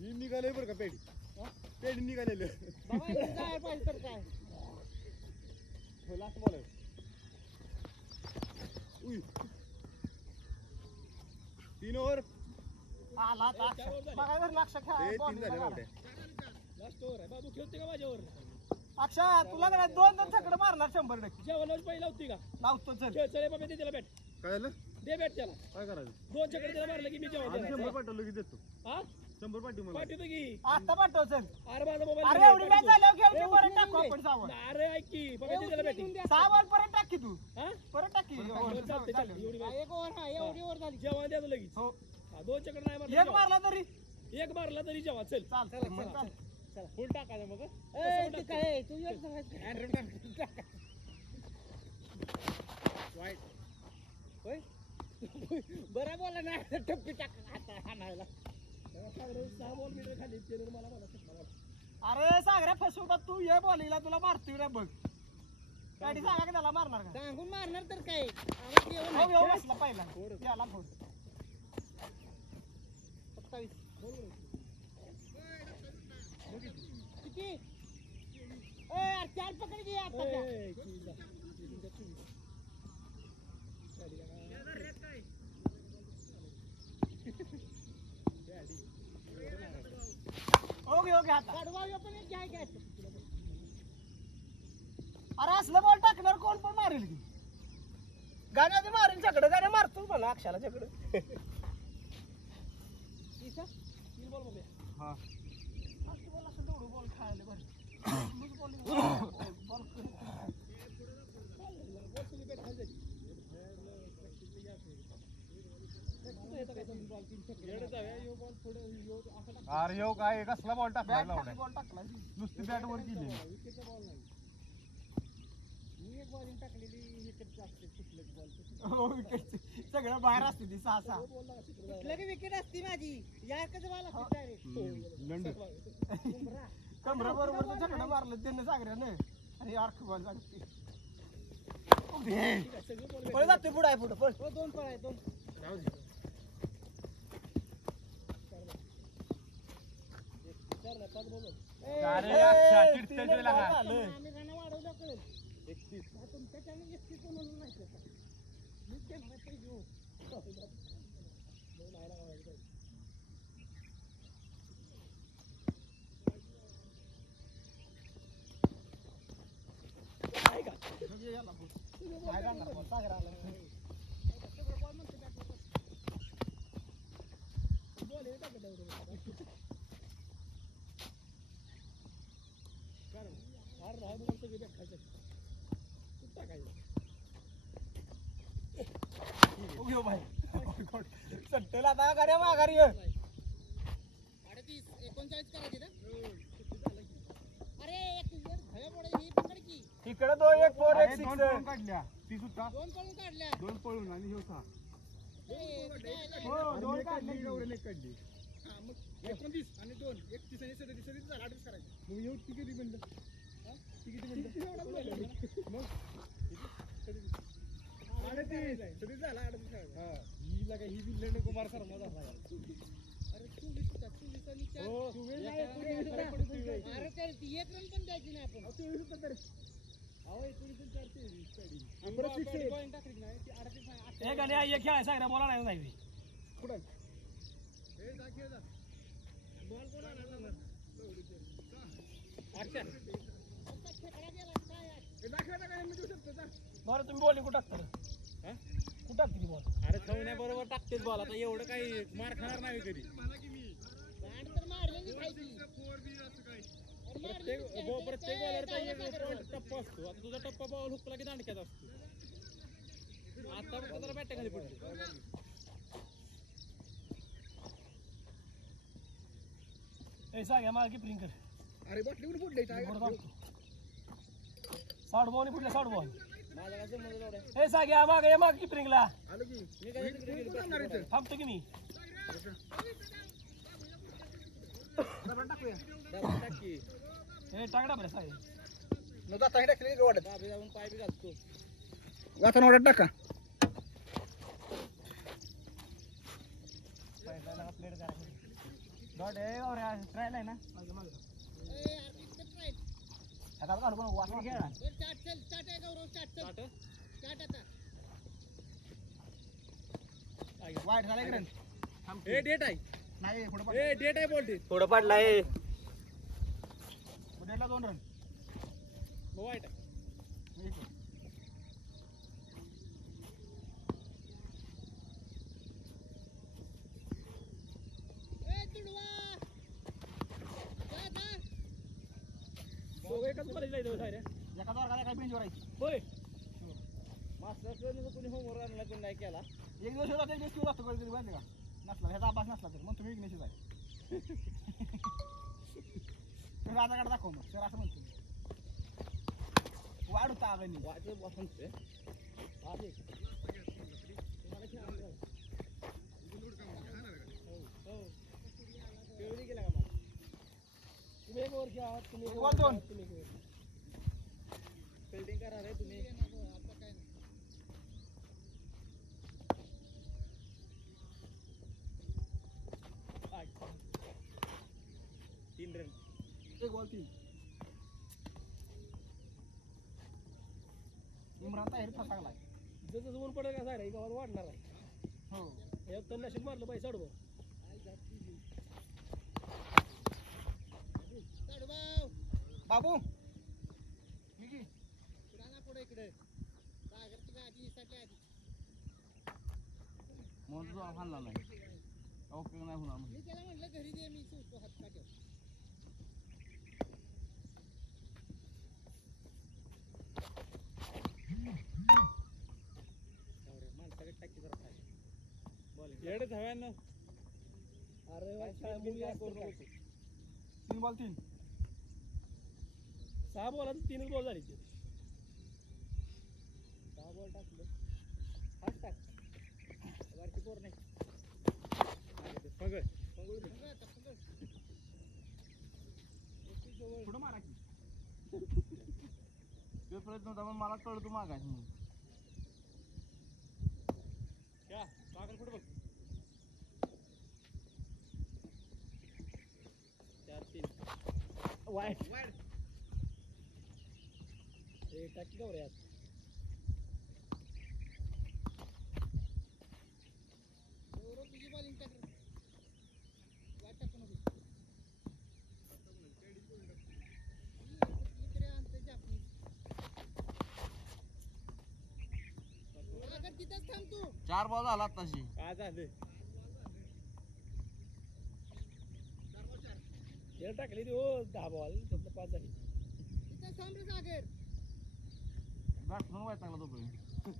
ही निघाले बरं का पेडी पेडी निघालेलं बाबा इथे जायला पाहिजे तर काय हो लास्ट बॉल आहे उई 3 ओव्हर आला आता बघा बरं लक्ष ते 3 झाले बावड्या अक्षा तुला काय 2 छकडे मारणार 100% लावतो चल काय झालं काय करायचं 2 छकडे त्याला मारलं की मी आधी 100 पाठवलं की देतो 100 पाठवू मला आता पाठव चल अरे एवढी मॅच झाल्यावर खेळ की परत टाकू आपण सावळ सावळ परत टाक की तू परत टाक की एक ओव्हर हा एवढी ओव्हर झाली हो एक मारला तरी जेव्हा चल चाल चल मग चाल चल फुल टाकायचं मग ए तू काय तू एक सांगायचं वाईट होय बरं बोला ना टप्पी टाक आता हाणायला अरे सागऱ्या फसवतात तू ये बॉलिंगला तुला मारतोय रे बघ गाडी सांगा की त्याला मारणार का सांगून मारणार तर काय बसला पहिला त्याला फोन 27 किती ए यार 4 पकड घे आता ओके आता अरे असलं बॉल टाकणार कोण पण मारेल की गाण्याने मारेल झगडं गाण्या मारतो मला अक्षाला झगडं हा बॉल खायला बरं अरे यो काय कसला बॉल टाकला लावलाय बॉल टाकला नुसती बॅट वर गेली मी एक बॉलिंग टाकलेली विकेट असते बॉल सगळं बाहेर असते ती 6-6 कुठलं की विकेट असते माझी याकच बॉल असते कमरा बरोबर झगडं मारलं त्यांनी सागऱ्यानं आणि आर्क बॉल लागते पळ जाते पुढे आहे पुढे पळ 2 पळ आहे 2 अरे लक्षा, चिडतंय तुला का? आम्ही गाणं वाढवलं कळेल 31 तुमच्याच्यानं 31 म्हणून नाही का? मीच घेणार आहे घेऊ सट्टेला आता गाड्या माघारी 38 39 करायचे ना अरे एक भया पडे ही पकड की इकडे 2-1 4 1 दोन 6 पळून काढल्या ती सुद्धा दोन पळून काढल्या 2 पळून आणि ह्यो 6 हो दोन काढली गौरीने काढली हा मग 29 आणि 2 31 आणि 37 झाला 38 करायचे मग येऊ ती किती बनलं ती किती बनलं मग 38 37 झाला 38 करायचा हा ही लगा ही बी लंड कुमार शर्मा झाला यार. अरे 24 होता 24 आणि 4 हो, 24 आहे, 24 होता. अरे त्याला ती एक रन पण द्यायची नाही आपण 24 होतं तर अहो 19 आणि 4 23 काढली. परत 6 पॉईंट टाकली नाही ती 38 नाही एक आणि एक खेळायला सांग बोला नाही नाही कुठं हे जा खेळ जा बॉल कोण आला अच्छा खेकडा गेला काय हे दाखवायला काय मी देऊ शकतो जा बरं तुम्ही बॉलिंग कुठं टाकता कुठं टाकते ती बॉल अरे बरोबर टाकतेच बॉल आता एवढं काही मार खाणार नाही कधी गांड तर मारलेली खायची प्रत्येक बॉलरचा एक टप्पा असतो आता तुझा टप्पा बॉल हुकला की दांडक्यात असतो आता फक्त जरा बॅट खाली पडली ए सांग या मागे प्रिंकर अरे बाटली उडून फुटली काय साठ बॉल कुठल्या साठ बॉल माझा काय समज एवढा हे सांग या मागे या मागे प्रिंगला आलं की मी काय मी कुठं जाणार इथं थांबतो की मी डबल टाकूया डबा टाक की हे टाकडा बरं सांग न जाता हे टाकली की वाढत दाबे जाऊन पाय बी घालतो जाताना वाढत टाका प्लेट करायचं डॉट आहे और ट्रायल आहे ना मागे मागे आता घालू पण वाचून खेळा स्टार्ट आहे गौरव स्टार्ट आता वाईट झाला की रन हे डेट आहे नाही पुढे हे डेट आहे बोलते थोडं पडलाय पुढेला 2 रन वाईट आहे एकच कॉलेजला येतो सारे एका वर्गाला काय बेंचवर आहे होय मास्टर कोणी होमवर्क आणला कोणी नाही केला एक दिवस होता एक दिवस किंवा असतो कधी माहिती का नसला ह्याचा अभ्यास नसला तर मग तुम्ही विघ्नेशच आहे तुम्ही आता काढ दाखव मग सर असं म्हणतो वाढ होता अगं वाटत बसते आधी तुम्हाला खेळायला केवढी गेला का मला तुम्ही एक ओव्हर घ्या तुम्ही एक एक ओव्हर वर दोन. घ्या, तुम्ही एक ओव्हर फिल्डिंग करा रे तुम्ही आता काय नाही 3 रन एक बॉल 3 इम्रान ताहिर फसागलाय जसं ऊन पडेल का सारे गावात वाढणार आहे हो एक तर नशीब मारलं पाहिजे साडू बाबू निकी पुढे इकडे सागरची गाडी साठी आधी म्हणून तुझा हाणला नाही उपयोग नाही होणार मी त्याला म्हटलं घरी दे मी सोडतो हात काट्यावर माणसाकडे टाकी जरा काय येडे धाव्यानं अरे मुली करू नको 3 बॉल 3 6 बॉलात 3 बॉल झाली ते 6 बॉल टाकलं हात टाक वरची पोर नाही पगड पुढे मारा की तो प्रयत्न होता पण मला कळतो मागायचं म्हणून क्या सागर कुठे बघ 4-3 वाईट ए टाकी गवऱ्यात गौरव तुझी बॉलिंग टाक वाईट टाकू नको इकडे आणते जापनीज अगर तिथंच थांब तू 4 बॉल झाला आताशी. काय झालं खेळ टाकली ती हो 10 बॉल त्यातलं 5 झाली तिथं थांब रे सागर बॅट्समन वैतागला तोपर्यंत.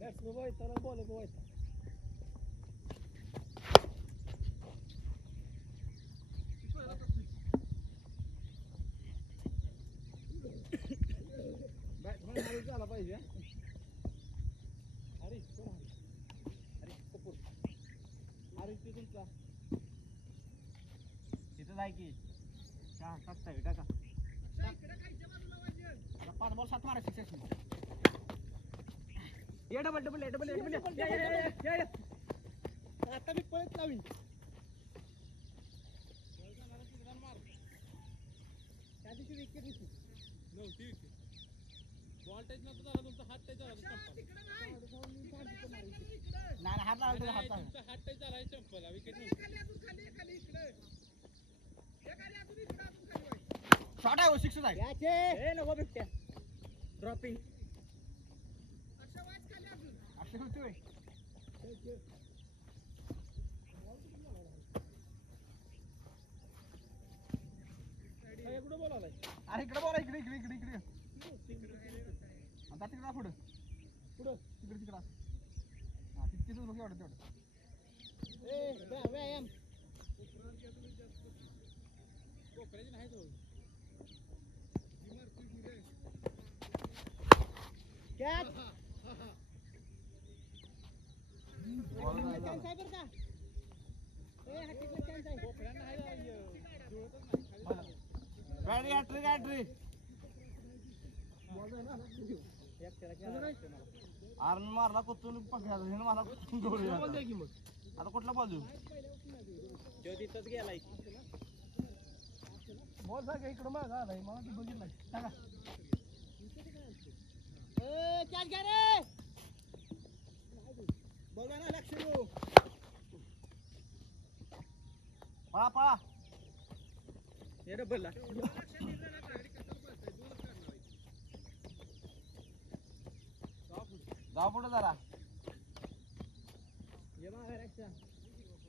बॅट्समन वैतागला बॉलर वैतागला बॅट्समन हरीश झाला पाहिजे हरीश कोण हरीश कपूर हरीश ते तुमचा तिथं जाय की टाकता टाका 5 बॉल 7 मारा 6 ये डबल डबल डबल डबल आता मी पळत लावीन त्या दिवशी विकेट होती नव्हती विकेट बॉल टच नव्हता झाला तुमचा हात टच झाला नाही हात लागला हात टच झाला चंपलला विकेट शॉट आहे 6 आहे ए नको बिट्या ड्रॉपिंग अक्षय होतोय कुठं बोलावलाय अरे इकडे बोला इकडे इकडे इकडे इकडे आता तिकडे पुढं पुढं तिकडे तिकडे हा तिथेच बघ एवढं तेवढं ए व्यायाम कोकराची नाही तो कॅच चान्स आहे बरं का ए हॅट्रिकला चान्स आहे कोकऱ्यांना आहे जुळतच नाही बॅटरी हॅट्रिक हॅट्रिक. आर्मी मारला कुठून पकडला हिने मारला कुठून दोडला. आता कुठला बॉल देऊ जो तिथंच गेलाय बॉल जागा इकडं मागं आलाय मला ते बघितलंय टाका ए कॅच घ्या रे बघा ना लक्ष देऊ पळा पळा. हे डबलला जाऊ पुढे जरा. ये मागे रक्षा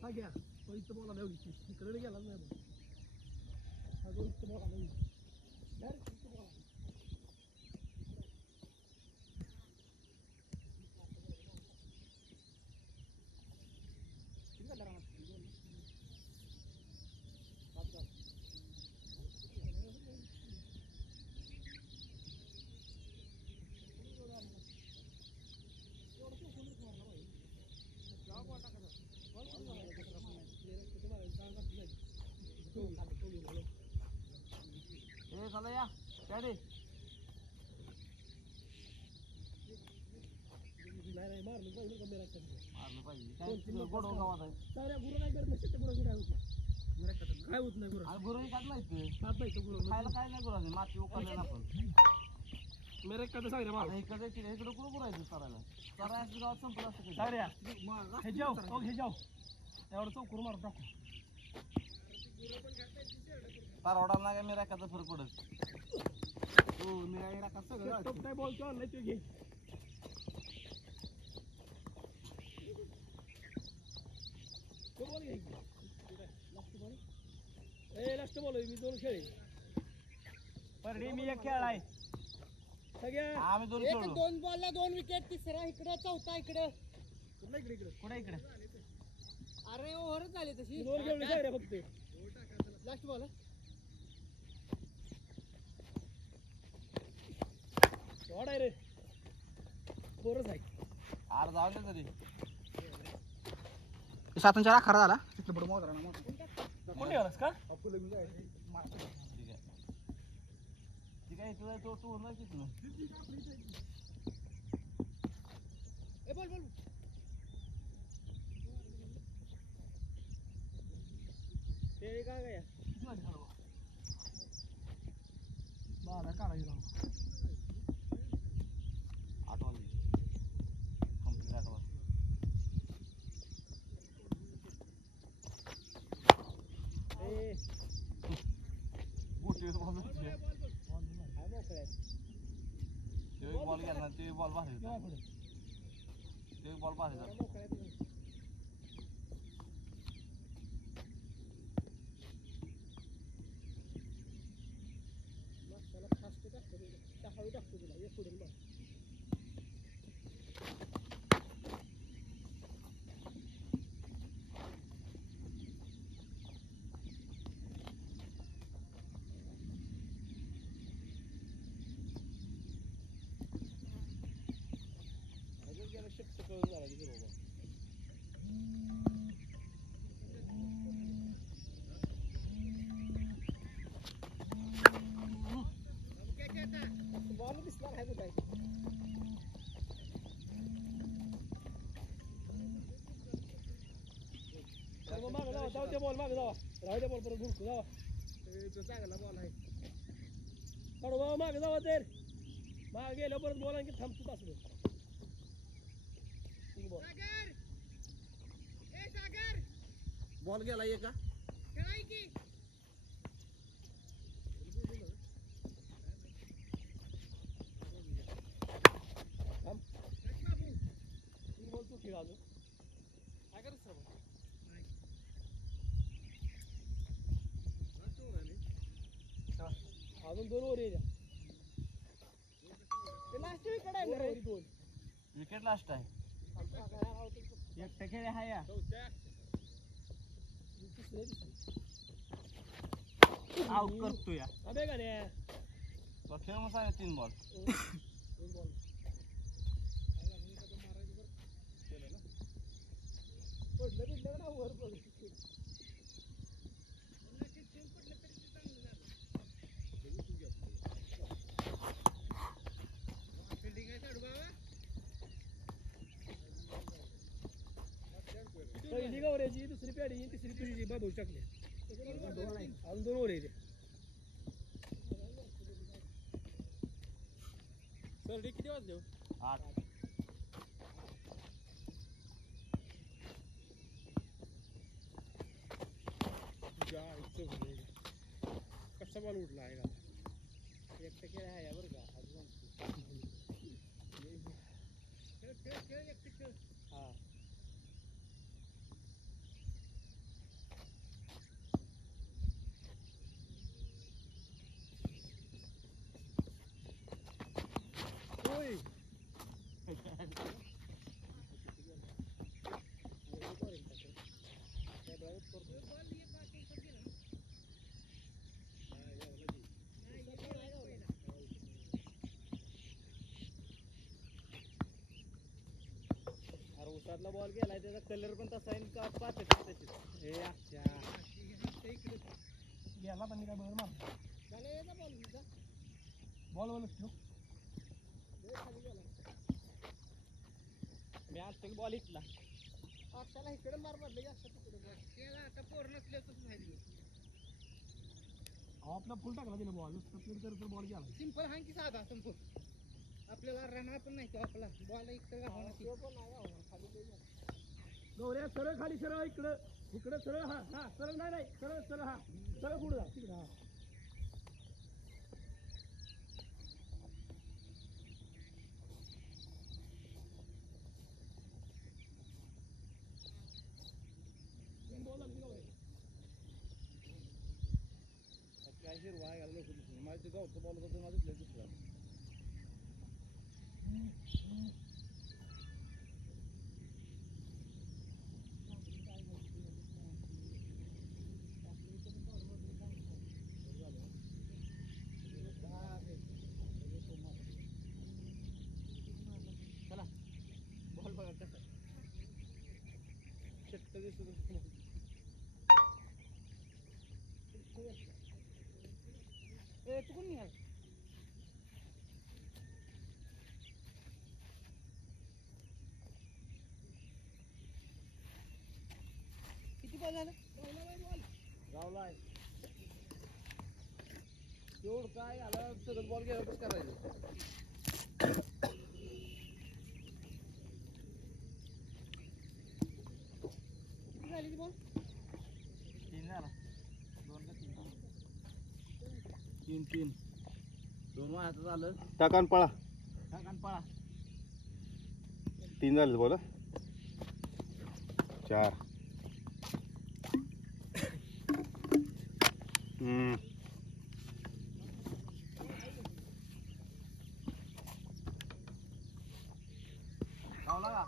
हा घ्या तो इथं बोला एवढी इकडे गेला नाही हा जो इथं बोला नाही ए चला या कॅडी. मारलं पाहिजे काय गोड गावात आहे. काय होत नाही गुरु गुरुही काढ नाही खात नाही तो गुरु खायला काय नाही गुराने माती उकळले ना आपण. मेरे का सांग रे मला इकडे इकडे कुठं गुरायचं करायला करायचं गावात संपलं असतं काही. साऱ्या हे जाऊ हे जाऊ एवढं चौकूर मारून टाकू तारवडा नाही मी राखायचं फरक पडत. हो निराळा का सगळं काय बोलतो नाही ते घे तो बॉल घे लास्ट बॉल ए लास्ट बॉल मी दोन खेळ परडी मी एक खेळ आहे सगळ्या आम्ही दोन खेळलो. 2 बॉलला 2 विकेट तिसरा इकडे चौथा इकडे कुठला इकडे इकडे कुठे इकडे अरे ओव्हरच झाली तशी 2 खेळले सगळ्या फक्त लास्ट बॉल शॉट आहे रे बोरच आहे आर जाऊ दे तरी. 7-4 आखाडा झाला तिथलं पुढे मोजरा ना कोणी आलास का आपलं मी जायचं ठीक आहे ठीक आहे इथं तो तू होणार की तुला. ए बोल बोल ते काय गया आला काढायला 8 वाजले कंप्लीट 8 वाजले गोटी बॉल बॉल गेला ते बॉल बाहेर ते बॉल बाहेर झाला टाकतो तुला एक पुढे बघ शिफ्ट करून झाला की बाबा बॉल दिसणार आहे काय मागे जावा जाऊ त्या बॉल मागे जावा राहू त्या बॉल परत घुडकू जावा चांगला बॉल आहे काढू बाबा मागे जावा तर मागे गेलो परत बॉल आणखी थांबतो असं बॉल गेला एक का बॉल तू खेळ अजून काय करत अजून 2 ओव्हर येईल लास्ट विकेट आहे 2 विकेट लास्ट आहे एक टकेरी आहे या आउट करतो या अबे गाणे तो खेळ मग सांग 3 बॉल पडलं बिडलं ना वर पडलं पहिली गवऱ्याची दुसरी पेढी तिसरी तुझी बाबू टाकली अजून 2 ओव्हर येते सर किती वाजले 8 कसा बॉल उठला आहे का 1 टक्के आहे बरं का अजून हा ओय उसातला बॉल गेलाय त्याचा कलर पण तसा आहे का पाच तशीच हे अच्छा गेला पण काय बघ मार बॉल वरच ठेव मी आज तक बॉल इथला आपल्याला इकडे मार पडले जास्त तिकडे आता पोर नसले तसं माहिती आपला फुल टाकला तिने बॉल तर बॉल गेला सिंपल हा की साधा सिंपल आपल्याला रनर पण नाही तो आपला बॉल इकडे गौऱ्या सरळ खाली सरळ इकडं इकडं सरळ हा हा सरळ नाही नाही सरळ सरळ हा सरळ पुढे जा तिकडे हा काय हिरवा घाललो माझी गावचं बॉल बघून माझं दुसरा चला बॉल बघा कसा शेट्ट दिसतो ए तू कोण निघाल किती बॉल झालं गावला आहे तेवढं काय आला सगळं बॉल गेला कसं करायचं. किती झाली ती बॉल? 3 झाला 2 का 3. 3-3 2 वायाचं झालं. टाकान पळा टाकान पळा 3 झाले बोला 4 लावला का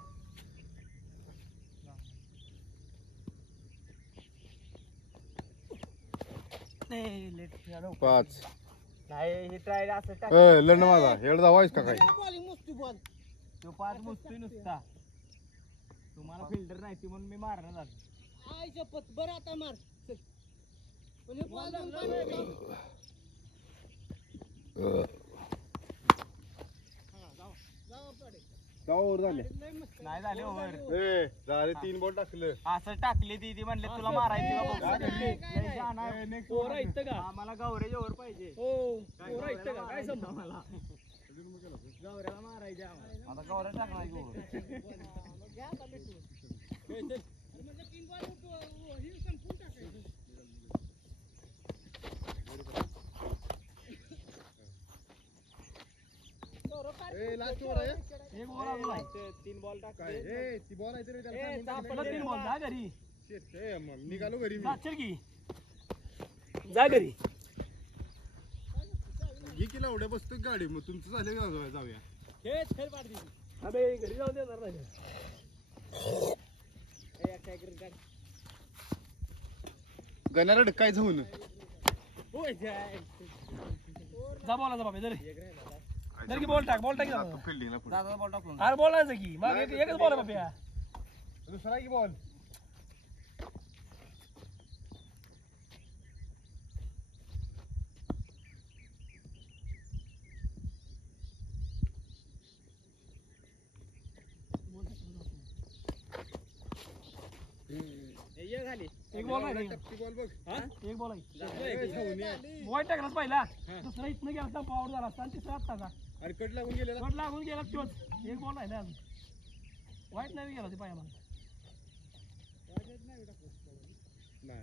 लेट 5 नाही ही ट्राय असं टाक लंड माझा हेड जावायच का काय बॉलिंग मस्ती बॉल. तो 5 मुसतोय नुसता तुम्हाला फिल्डर नाही ती म्हणून मी मारणं झालं. आय शपथ बरं आता मार चल. पण हे बॉल जाऊन काय नाही का? हा, जाऊ पडे. जाऊ झाले लय मस्त. नाही झाले ओव्हर झाले 3 बॉल टाकलं असं टाकली ती म्हणले तुला मारायची का बघ. काय लय शहाणा आहे. पोरं इथं का? आम्हाला गौरेज ओव्हर पाहिजे हो पोरं इथं का? काय समजा मला गौऱ्याला मारायचे आम्हाला. आता गौऱ्या टाकणार की over? घ्या आता भेटू. म्हणजे 3 बॉल ही संपून टाकायचं. सौरभ काय लास्ट ओव्हर आहे एक बॉल अजून आहे. 3 बॉल टाकले. ती बॉल आहे तरी तुला 3 बॉल जा घरी निघालो घरी मी जाशील की जा घरी. घे की लावड्या बसतो गाडी मग तुमचं झालं का जाऊया खेळ पाड दिली. अबे घरी जाऊ देणार नाही. गण्याला काय जाऊन होय जाय. जा बॉला जा बाबा जरी जर की बॉल टाक फिल्डिंगला दादा बॉल टाकून अरे बोलायचं की मग एकच बॉल आहे बाबा. दुसरा की बॉल ये झाली. एक बॉल आहे बॉल बघ एक बॉल आहे. जाऊन ये. वाईट टाकलाच पहिला दुसरा इथनं गेला तर पावर झाला असता आणि तिसरा आत्ताचा अरे कट लागून गेलेला कट लागून गेला तोच एक बॉल आहे ना अजून वाईट नाही गेला ते पाया मला. नाही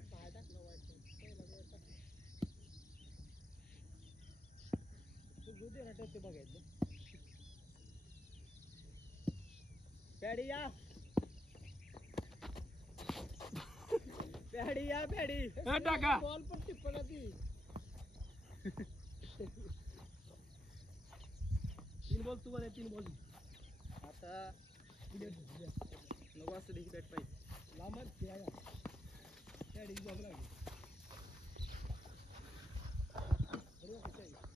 पॅडी या. पॅडी या पॅडी. ए, टाका बॉल पण टिपला ती. 3 बॉल तू 3 बॉल आता नको असं देखील बॅट पाहिजे. लांबच पॅडी बॉल लागली.